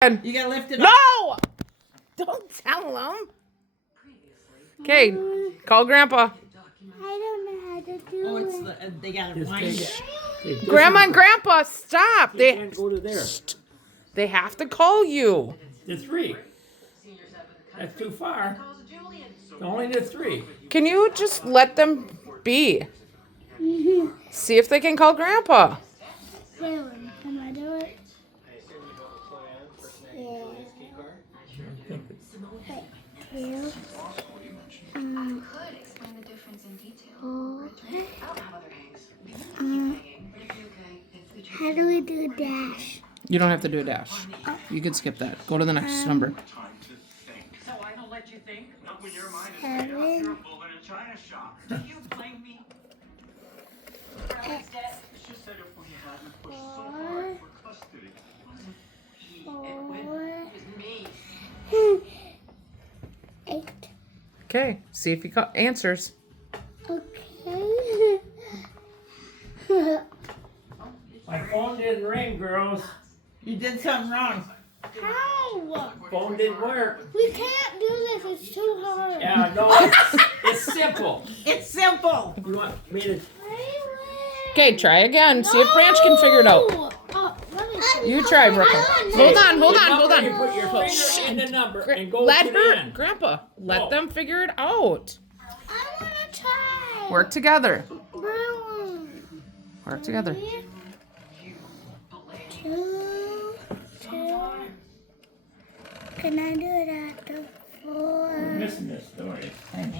You gotta lift it up. No! Don't tell them. Okay, call Grandpa. I don't know how to do it. They gotta wind it. Grandma and Grandpa, stop. They can't go to there. They have to call you. The 3. That's too far. Only the 3. Can you just let them be? See if they can call Grandpa. Can I do it? Yeah. How do we do dash? You don't have to do a dash. You can skip that. Go to the next number. So I don't let you think? Not when your mind is made 7. up. You're a bull in a china shop. Do you blame me? It's just that if we hadn't pushed so hard for custody, it was me. 8. Okay, see if he answers. Okay. My phone didn't ring, girls. You did something wrong. How? Phone didn't work. We can't do this. It's too hard. Yeah, no, it's simple. It's simple. You want me to? Okay, try again. See if Branch can figure it out. You try, Brooklyn. Hold on. You put your finger in the number and go Let to the her, end. Grandpa, let Oh. them figure it out. I want to try. Work together. Brown. Work together. 2. Can I do it after 4? I'm missing this story. 7.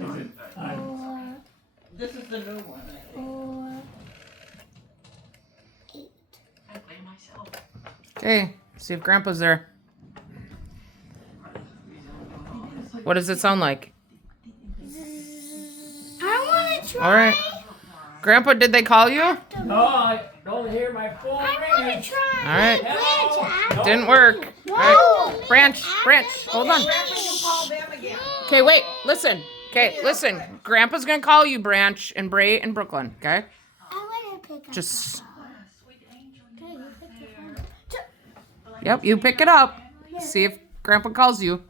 Is it on? 4. This is the new one. 4. 8. I blame myself. Okay, see if Grandpa's there. What does it sound like? I want to try. All right. Grandpa, did they call you? All No, I don't hear my phone I want ringing. to try. right. Hello? Didn't work. All right. Branch, hold on. Grandpa, you call them again. Okay, wait, listen. Okay, listen. Grandpa's gonna call you, Branch, and Bray, and Brooklyn, okay? I want to pick up. Just, Okay, you pick your phone. yep, you pick it up. See if Grandpa calls you.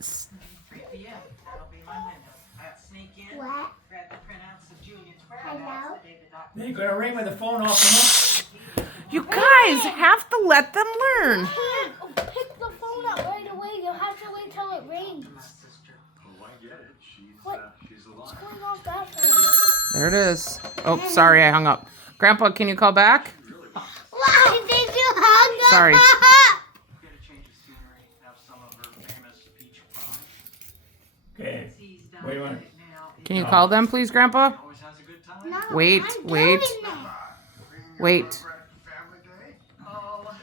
3 p.m. That'll be my window. I'll sneak in, What? grab the printouts of Julian's Hello? They ain't gonna ring with the phone off You guys have to let them learn. Pick the phone up right away. You'll have to wait till it rings. Oh, I get it. She's What's going on back there? There it is. Oh, sorry, I hung up. Grandpa, can you call back? Why did you hung up? Sorry. Get a change of scenery, have some of her famous peach pie. Okay. What do you want? Now, Can you call them, please, Grandpa? always has a good time. No, Wait, I'm wait. doing that. Wait. Oh,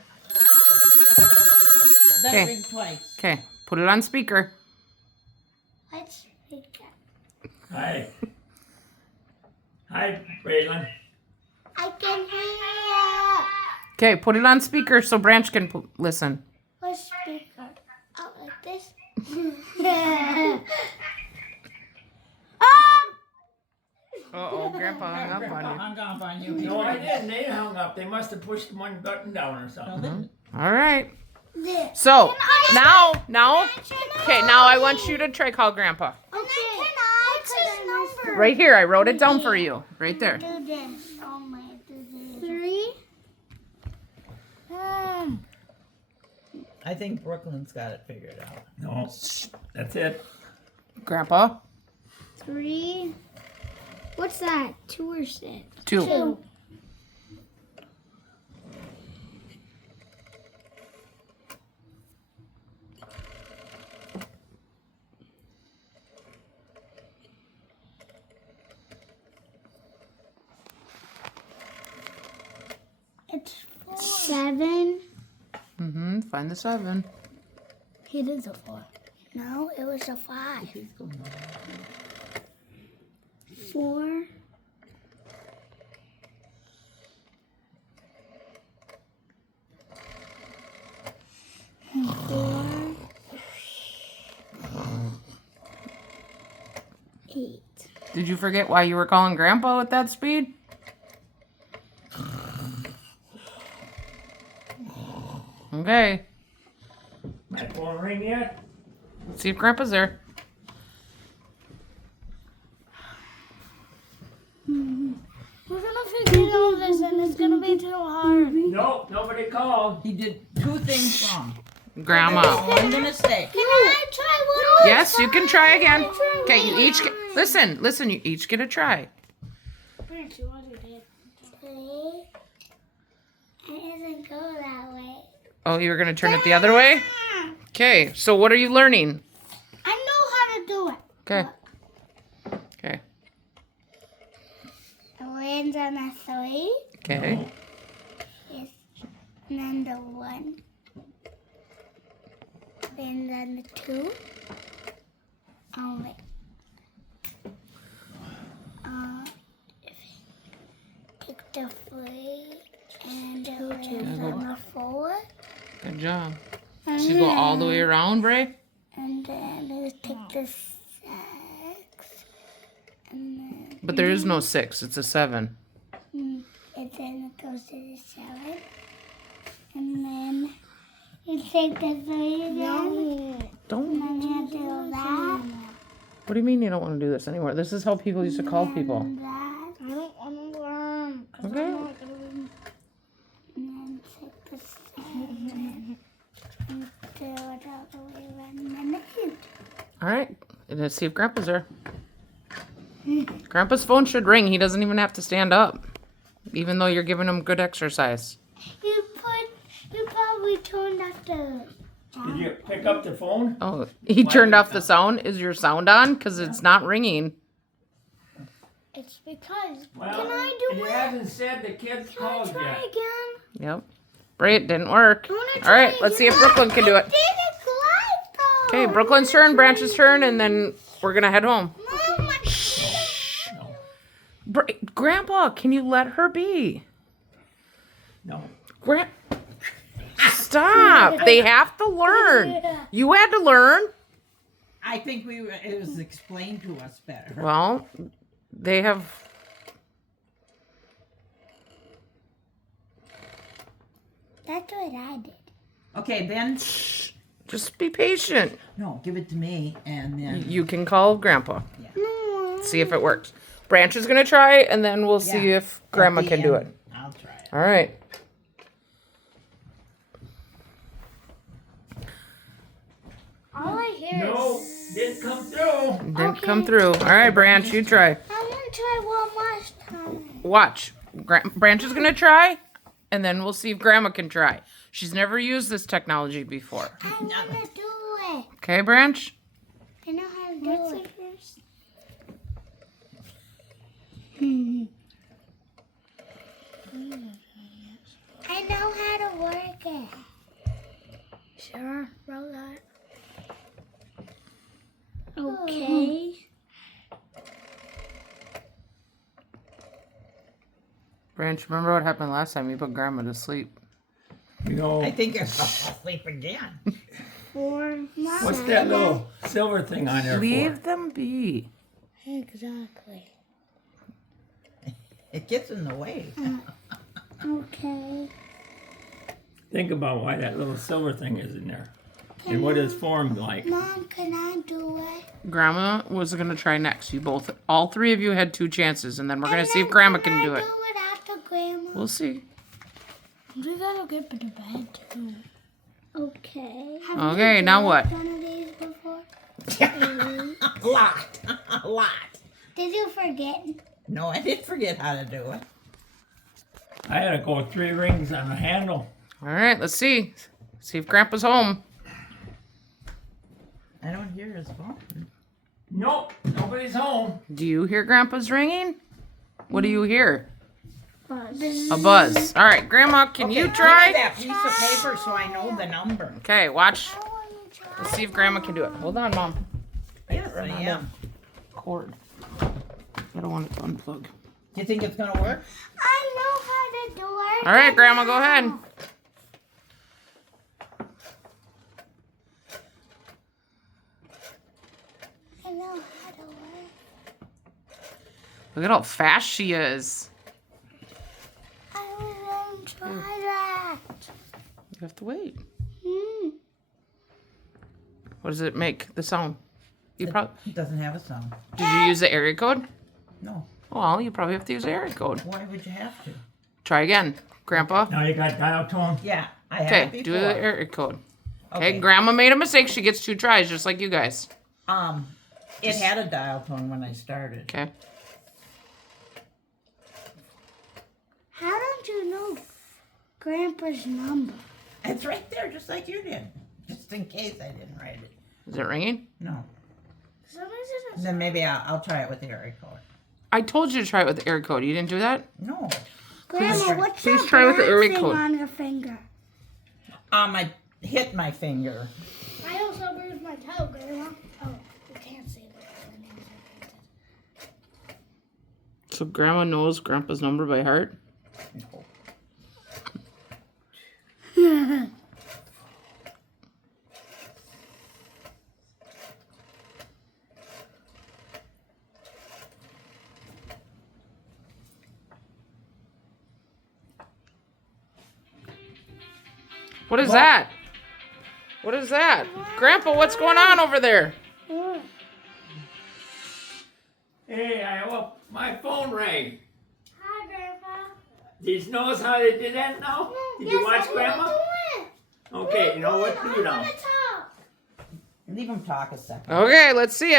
That Okay. ring twice. Okay, put it on speaker. Let's pick up. Hi. Hi, Braylon. I can hear you. Okay, put it on speaker so Branch can listen. Let's speak up. Out like this. Uh-oh, Grandpa hung up on you. Hung up on you. No, I didn't. They hung up. They must have pushed one button down or something. All right. This. So, now, okay, now I want you to try call Grandpa. Okay. What's his number? Right here, I wrote it down for you. Right there. Do this. Oh my, do this. 3. I think Brooklyn's got it figured out. No, that's it. Grandpa, 3. What's that? 2 or 6? 2. It's 4. 7. Mm-hmm, find the 7. It is a 4. No, it was a 5. 4. 4. 8. Did you forget why you were calling Grandpa at that speed? Okay. My phone ring yet? Let's see if Grandpa's there. We're gonna figure all this and it's gonna be too hard. Nope, nobody called. He did 2 things wrong. Grandma. One mistake. Can I try one more? Yes, you can try again. Okay, you each get, listen, you each get a try. Branch, you want to do it? Please. It doesn't go that way. Oh, you were going to turn it the other way? Okay, so what are you learning? I know how to do it. Okay. Okay. It lands on a 3. Okay. Yes. And then the 1. And then the 2. Oh, wait. Take the 3 and it lands on the 4. Good job. And So you go all the way around, Bray? And then let's take the 6. And then But there is no 6, it's a 7. and then it goes to the 7. And then you take the 3 again. Don't. And then you do that. What do you mean you don't want to do this anymore? This is how people used to call people. And that. I don't want to learn. Okay. And then take the 7. And do it all the way around. And then the 8. All right. Let's see if Grandpa's there. Grandpa's phone should ring. He doesn't even have to stand up, even though you're giving him good exercise. You probably turned off the. Did you pick up the phone? Oh, he turned off the sound. Is your sound on? Because it's not ringing. It's because. Well, Can I do it it? hasn't said the kids Can I called try yet. again? Yep. Bray, it didn't work. I wanna All try right, let's see if again. Brooklyn can do it. I didn't like though. Okay, Brooklyn's turn, Branch's turn, and then we're going to head home. Mom, Grandpa, can you let her be? No. Stop. They have to learn. You had to learn. I think it was explained to us better. Well, they have. That's what I did. Okay, Ben. Just be patient. No, give it to me, and then. You can call Grandpa. No. See if it works. Branch is going to try, and then we'll see Yeah. if Grandma At the can do it. end, I'll try it. All right. All I hear No, is. didn't come through. Didn't come through. All right, Branch, you try. I want to try one more time. Watch. Branch is going to try, and then we'll see if Grandma can try. She's never used this technology before. I want to do it. Okay, Branch? I know how to do it. First? I know how to work it. Sure, roll that. Okay. Branch, remember what happened last time? You put Grandma to sleep. You know, I think I'll sleep again. 4. what's that little silver thing on there Leave them be. Exactly. It gets in the way. Okay. for? Think about why that little silver thing is in there. And what it's formed like. Mom, can I do it? Grandma was going to try next. All 3 of you had 2 chances, and then we're going to see if Grandma can do it. I do it after Grandma? We'll see. We gotta get to bed too. Okay. Okay, now what? One of these before? A lot. A lot. Did you forget? No, I did forget how to do it. I had to go 3 rings on the handle. All right, let's see. See if Grandpa's home. I don't hear his phone. Nope, nobody's home. Do you hear Grandpa's ringing? What do you hear? Buzz. A buzz. All right, Grandma, can you Give me try? that piece of paper so I know the number. Okay, watch. I want to try. Let's see if Grandma can do it. Hold on, Mom. Yes, I am. Cord. I don't want it to unplug. Do you think it's gonna work? I know how to do it. All right, Grandma, go ahead. I know how to work. Look at how fast she is. I want to try that. You have to wait. Hmm. What does it make? The sound? You probably It doesn't have a sound. did you use the area code? No. Well, you probably have to use the area code. Why would you have to? Try again, Grandpa. Now you got dial tone. Yeah, I have Okay, it do before. the area code. Okay, Grandma made a mistake. She gets 2 tries, just like you guys. It had a dial tone when I started. Okay. How don't you know Grandpa's number? It's right there, just like you did. Just in case I didn't write it. Is it ringing? No. Sometimes it's Then maybe I'll try it with the area code. I told you to try it with the area code. You didn't do that? No. Grandma, what's please that try with the black area thing code. on your finger? I hit my finger. I also bruised my toe, Grandma. Oh, you can't see it. So Grandma knows Grandpa's number by heart? No. What is that? What is that? Grandpa, what's going on over there? Hey, my phone rang. Hi, Grandpa. Did you notice how they did that now? Did you watch Grandma? Okay, you know what? Do now. Leave him talk a second. Okay, let's see it.